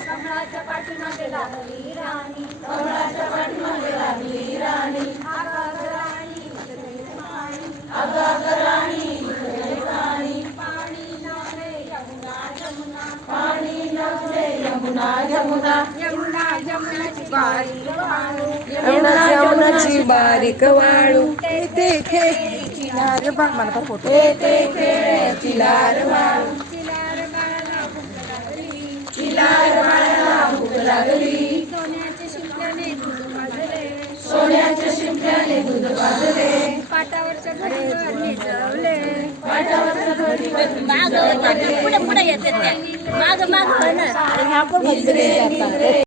कमळाच्या पाठीमागे लागली राणी, कमळाच्या पाठीमागे लागली राणी, अगराणी पाणी नव्हे यमुना यमुना, पाणी नव्हे यमुना यमुना, यमुना यमुनाची बारीक वाळू, यमुना यमुनाची बारीक वाळू, ते खेळी चिलार बाळ मला फोटो ते खेळे चिलार वाळू, चिलार बाळाला भूक लागली, चिलार बाळाला भूक लागली, सोन्याच्या शिंपल्याने दूध पाजले, सोन्याच्या शिंपल्याने दूध पाजले, पाटावरच्या घडीवर निजवले, पाटावरच्या घडीवर माग पुढे पुढे येते माग माग निजले